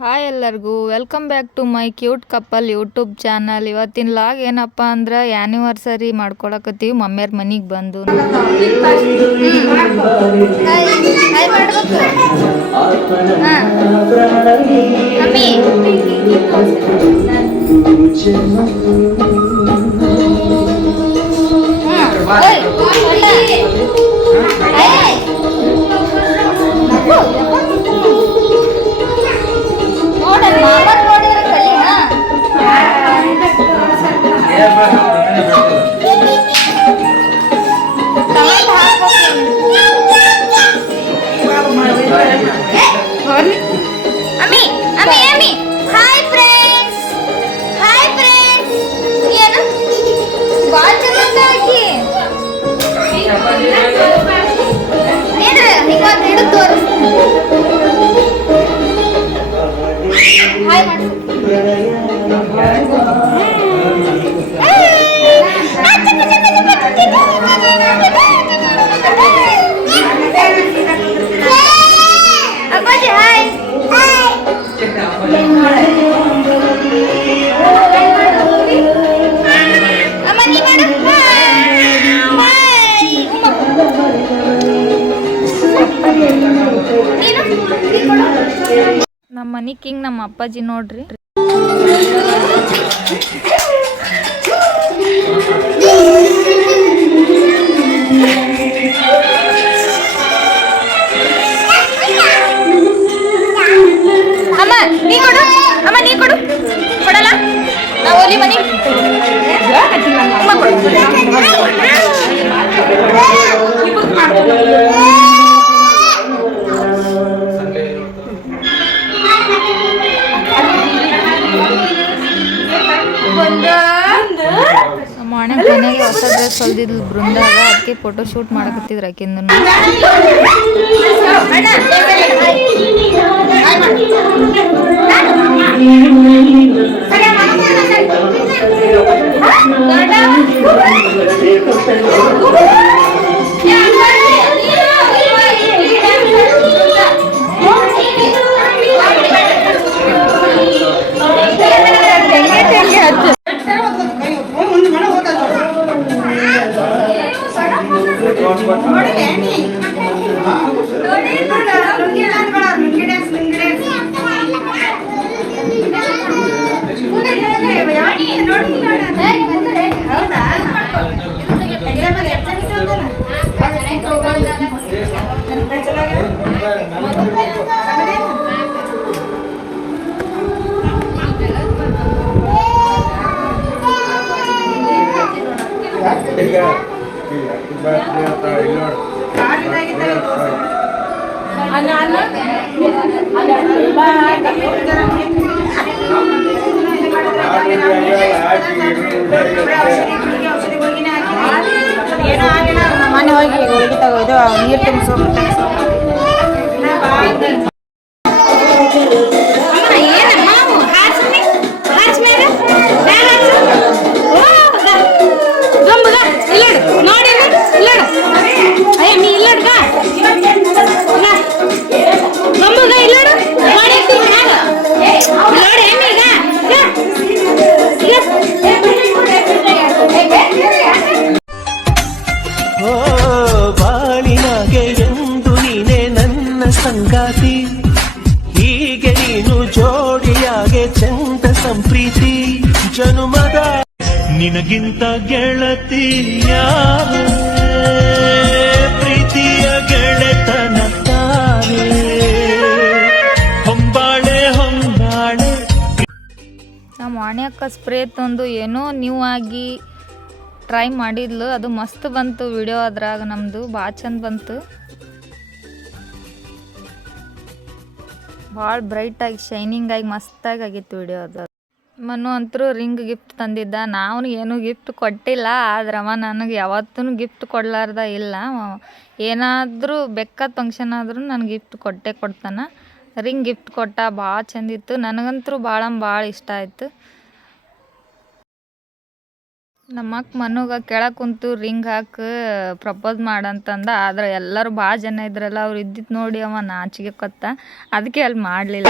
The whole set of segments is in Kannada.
ಹಾಯ್ ಎಲ್ಲರಿಗೂ welcome back to my cute couple YouTube channel. ಇವತ್ತಿನ ಲಾಗ್ ಏನಪ್ಪ ಅಂದ್ರೆ ಆ್ಯನಿವರ್ಸರಿ ಮಾಡ್ಕೊಳಕತ್ತೀವಿ ಮಮ್ಮಿಯರ್ ಮನೆಗೆ ಬಂದು. ನಮ್ಮ ಮನೆ ಕಿಂಗ್ ನಮ್ಮ ಅಪ್ಪಾಜಿ ನೋಡ್ರಿ. ಅಮ್ಮ ನೀ ಕೊಡು, ಅಮ್ಮ ನೀ ಕೊಡು, ಕೊಡಲ್ಲ ನಾವು ಒಲಿ ಮನಿ ನಮ್ಮ ಮನೆಗೆ ಹೊಸ ಡ್ರೆಸ್ ಹೊಲ್ದಿದ್ಲು ಬೃಂದಾಗ, ಅದಕ್ಕೆ ಫೋಟೋ ಶೂಟ್ ಮಾಡಕತ್ತಿದ್ರು ಆಕಿಂದ. ಮನೆ ಹೋಗಿ ಹೋಗಿ ತಗೋದು ನೀರು ತುಂಬಿಸೋಗ್ಬಿಟ್ಟು ಸಂಗಾತಿ, ಹೀಗೆ ನೀನು ಜೋಡಿಯಾಗೆ ಚಂದ ಸಂಪ್ರೀತಿ ಜನುಮದ ನಿನಗಿಂತ ಗೆಳತಿಯ ಪ್ರೀತಿಯ ಗೆಳೆತನ ತಾನೇ ಹೊಂಬಾಳೆ ಹೊಂಬಾಳೆ. ನಮ್ಮ ವಾಣ್ಯಕ್ಕ ಸ್ಪ್ರೇ ತಂದು ಏನೋ ನೀವು ಆಗಿ ಟ್ರೈ ಮಾಡಿದ್ಲು, ಅದು ಮಸ್ತ್ ಬಂತು ವಿಡಿಯೋ. ಅದ್ರಾಗ ನಮ್ಮದು ಭಾಳ ಚಂದ ಬಂತು, ಭಾಳ ಬ್ರೈಟಾಗಿ ಶೈನಿಂಗಾಗಿ ಮಸ್ತಾಗಿ ಆಗಿತ್ತು ವಿಡಿಯೋ. ಅದು ಮನು ಅಂತರೂ ರಿಂಗ್ ಗಿಫ್ಟ್ ತಂದಿದ್ದ. ನಾವು ಏನೂ ಗಿಫ್ಟ್ ಕೊಟ್ಟಿಲ್ಲ, ಆದ್ರೆ ಅವ ನನಗೆ ಯಾವತ್ತೂ ಗಿಫ್ಟ್ ಕೊಡ್ಲಾರ್ದ ಇಲ್ಲ. ಏನಾದರೂ ಬೇಕಾದ ಫಂಕ್ಷನ್ ಆದರೂ ನನಗೆ ಗಿಫ್ಟ್ ಕೊಟ್ಟೇ ಕೊಡ್ತಾನೆ. ರಿಂಗ್ ಗಿಫ್ಟ್ ಕೊಟ್ಟ, ಭಾಳ ಚಂದಿತ್ತು. ನನಗಂತೂ ಭಾಳ ಇಷ್ಟ ಆಯಿತು. ನಮ್ಮ ಅಕ್ಕ ಮನುಗೆ ಕೆಳಗೆ ಕುಂತು ರಿಂಗ್ ಹಾಕಿ ಪ್ರಪೋಸ್ ಮಾಡಂತಂದ. ಆದ್ರೆ ಎಲ್ಲರೂ ಭಾಳ ಜನ ಇದ್ರಲ್ಲ, ಅವ್ರು ಇದ್ದಿದ್ದು ನೋಡಿ ಅವ ನಾಚಿಗೆ ಕೊತ್ತ, ಅದಕ್ಕೆ ಅಲ್ಲಿ ಮಾಡಲಿಲ್ಲ.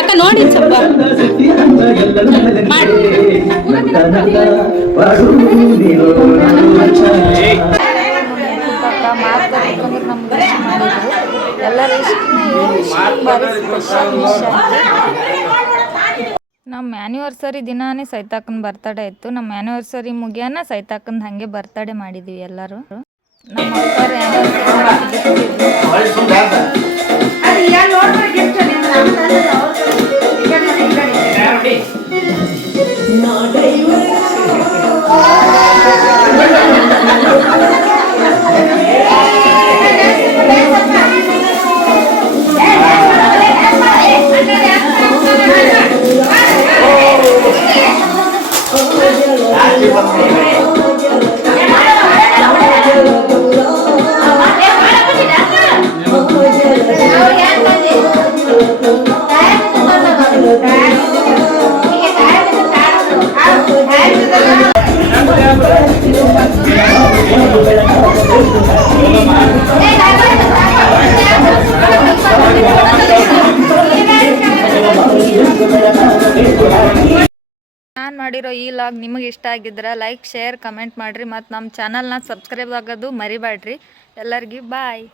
ಅಕ್ಕ ನೋಡಿ ಸ್ವಲ್ಪ ಎಲ್ಲರೂ ನಮ್ಮ ಆ್ಯನಿವರ್ಸರಿ ದಿನಾನೇ ಸೈತಾಕನ ಬರ್ತಡೇ ಇತ್ತು. ನಮ್ಮ ಆ್ಯನಿವರ್ಸರಿ ಮುಗಿಯಾನ ಸೈತಾಕನ ಹಾಗೆ ಬರ್ತಡೇ ಮಾಡಿದ್ವಿ ಎಲ್ಲರೂ. ನಮ್ಮ ಅಕ್ಕವ್ರ ನಾನು ಮಾಡಿರೋ ಈ ಲಾಗ್ ನಿಮಗೆ ಇಷ್ಟ ಆಗಿದ್ರೆ ಲೈಕ್ ಶೇರ್ ಕಮೆಂಟ್ ಮಾಡಿರಿ ಮತ್ತು ನಮ್ಮ ಚಾನಲ್ನ ಸಬ್ಸ್ಕ್ರೈಬ್ ಆಗೋದು ಮರಿಬೇಡ್ರಿ. ಎಲ್ಲರಿಗೂ ಬಾಯ್.